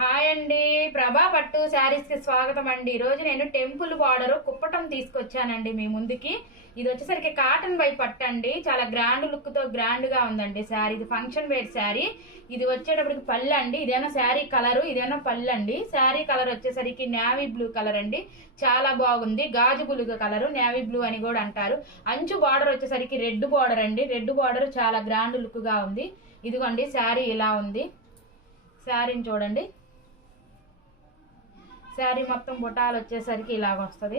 Hi అండి, ప్రభా పట్టు శారీస్ కి స్వాగతం అండి. ఈ రోజు నేను టెంపుల్ బార్డర్ కుప్పటం తీసుకొచ్చానండి మీ ముందుకి. ఇది వచ్చేసరికి కాటన్ బై పట్టు అండి. చాలా గ్రాండ్ లుక్ తో గ్రాండ్ గా ఉందండి శారీ. ఇది ఫంక్షన్ వేర్ శారీ. ఇది వచ్చేటప్పటికి పళ్ళు అండి. ఇదేనా శారీ కలర్, ఇదేనా పళ్ళు అండి. శారీ కలర్ వచ్చేసరికి నేవీ బ్లూ కలర్ అండి. చాలా బాగుంది. గాజు బులుగు కలర్, నేవీ బ్లూ అని కూడా అంటారు. అంచు బార్డర్ వచ్చేసరికి రెడ్ బార్డర్ అండి. రెడ్ బార్డర్ చాలా గ్రాండ్ లుక్ గా ఉంది. ఇదిగోండి శారీ ఇలా ఉంది. శారీని చూడండి. శారీ మొత్తం బుటాలు వచ్చేసరికి ఇలాగ వస్తుంది.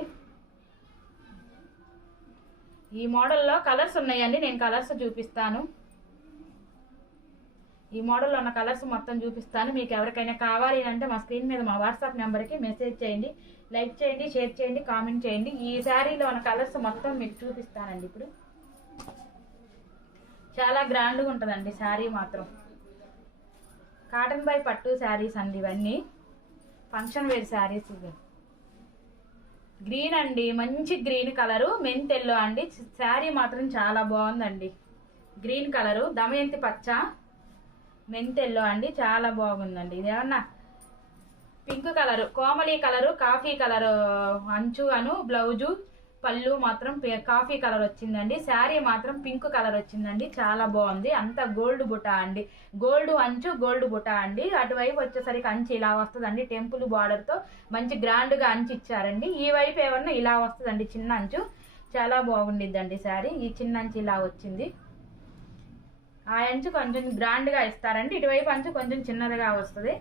ఈ మోడల్లో కలర్స్ ఉన్నాయండి. నేను కలర్స్ చూపిస్తాను. ఈ మోడల్లో ఉన్న కలర్స్ మొత్తం చూపిస్తాను. మీకు ఎవరికైనా కావాలి అంటే మా స్క్రీన్ మీద మా వాట్సాప్ నెంబర్కి మెసేజ్ చేయండి. లైక్ చేయండి, షేర్ చేయండి, కామెంట్ చేయండి. ఈ శారీలో ఉన్న కలర్స్ మొత్తం మీకు చూపిస్తానండి. ఇప్పుడు చాలా గ్రాండ్గా ఉంటుందండి శారీ మాత్రం. కాటన్ బై పట్టు శారీస్ అండి ఇవన్నీ. Function wear saris. ఇవి గ్రీన్ అండి, మంచి గ్రీన్ కలరు, మెంత్ ఎల్లో అండి. శారీ మాత్రం చాలా బాగుందండి. గ్రీన్ కలరు, దమయంతి పచ్చ, మెంత్ ఎల్లో అండి. చాలా బాగుందండి. ఇది ఏమన్నా pink colour, Komali colour, coffee colour అంచు అను బ్లౌజు, పళ్ళు మాత్రం కాఫీ కలర్ వచ్చిందండి. శారీ మాత్రం పింక్ కలర్ వచ్చిందండి. చాలా బాగుంది. అంతా గోల్డ్ బుటా అండి. గోల్డ్ అంచు, గోల్డ్ బుటా అండి. అటువైపు వచ్చేసరికి అంచు ఇలా వస్తుందండి. టెంపుల్ బార్డర్ తో మంచి గ్రాండ్ గా అంచు ఇచ్చారండి. ఈ వైపు ఏమన్నా ఇలా వస్తుందండి, చిన్న అంచు. చాలా బాగుండిద్దండి శారీ. ఈ చిన్న అంచు ఇలా వచ్చింది. ఆ అంచు కొంచెం గ్రాండ్ గా ఇస్తారండి. ఇటువైపు అంచు కొంచెం చిన్నదిగా వస్తుంది.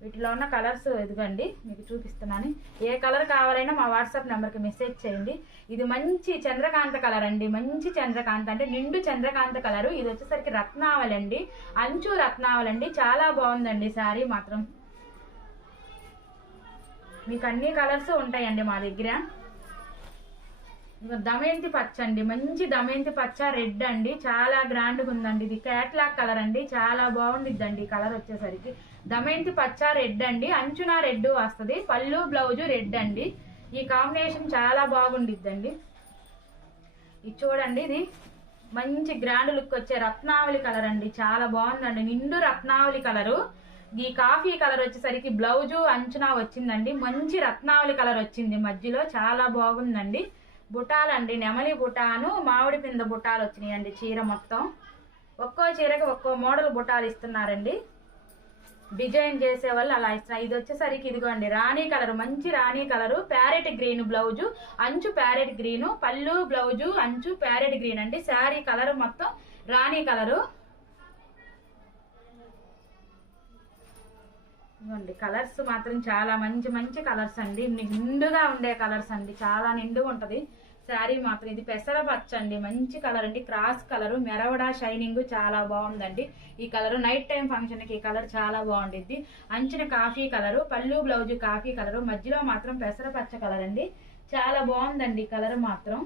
వీటిలో ఉన్న కలర్స్ ఇదిగండి మీకు చూపిస్తున్నాను. ఏ కలర్ కావాలైనా మా వాట్సాప్ నెంబర్కి మెసేజ్ చేయండి. ఇది మంచి చంద్రకాంత కలర్ అండి. మంచి చంద్రకాంత అంటే నిండు చంద్రకాంత కలరు. ఇది వచ్చేసరికి రత్నావళండి. అంచు రత్నావళండి. చాలా బాగుందండి శారీ మాత్రం. మీకు అన్ని కలర్స్ ఉంటాయండి మా దగ్గర. దమయంతి పచ్చ అండి. మంచి దమయంతి పచ్చ రెడ్ అండి. చాలా గ్రాండ్గా ఉందండి. ఇది క్యాట్లాగ్ కలర్ అండి. చాలా బాగుండిద్దండి ఈ కలర్ వచ్చేసరికి. దమయంతి పచ్చ రెడ్ అండి. అంచున రెడ్ వస్తుంది. పళ్ళు బ్లౌజు రెడ్ అండి. ఈ కాంబినేషన్ చాలా బాగుండిద్దండి. ఇది చూడండి. ఇది మంచి గ్రాండ్ లుక్ వచ్చే రత్నావళి కలర్ అండి. చాలా బాగుందండి. నిండు రత్నావళి కలరు. ఈ కాఫీ కలర్ వచ్చేసరికి బ్లౌజు అంచున వచ్చిందండి. మంచి రత్నావళి కలర్ వచ్చింది మధ్యలో. చాలా బాగుందండి. బుటాలండి, నెమలి బుటాను, మామిడి పింద బుటాలు వచ్చినాయండి. చీర మొత్తం ఒక్కో చీరకి ఒక్కో మోడల్ బుటాలు ఇస్తున్నారండి. డిజైన్ చేసే వాళ్ళు అలా ఇస్తున్నారు. ఇది వచ్చేసరికి ఇదిగోండి రాణి కలర్, మంచి రాణి కలరు, ప్యారెట్ గ్రీన్ బ్లౌజు, అంచు ప్యారెట్ గ్రీను, పళ్ళు బ్లౌజు అంచు ప్యారెట్ గ్రీన్ అండి. శారీ కలర్ మొత్తం రాణి కలరు. ఇవ్వండి కలర్స్ మాత్రం చాలా మంచి మంచి కలర్స్ అండి. నిండుగా ఉండే కలర్స్ అండి. చాలా నిండుగా ఉంటది శారీ మాత్రం. ఇది పెసర పచ్చ అండి. మంచి కలర్ అండి. క్రాస్ కలరు, మెరవడా షైనింగ్ చాలా బాగుందండి. ఈ కలర్ నైట్ టైం ఫంక్షన్ కి ఈ కలర్ చాలా బాగుండిద్ది. అంచిన కాఫీ కలరు, పళ్ళు బ్లౌజ్ కాఫీ కలరు, మధ్యలో మాత్రం పెసర పచ్చ కలర్ అండి. చాలా బాగుందండి ఈ కలర్ మాత్రం.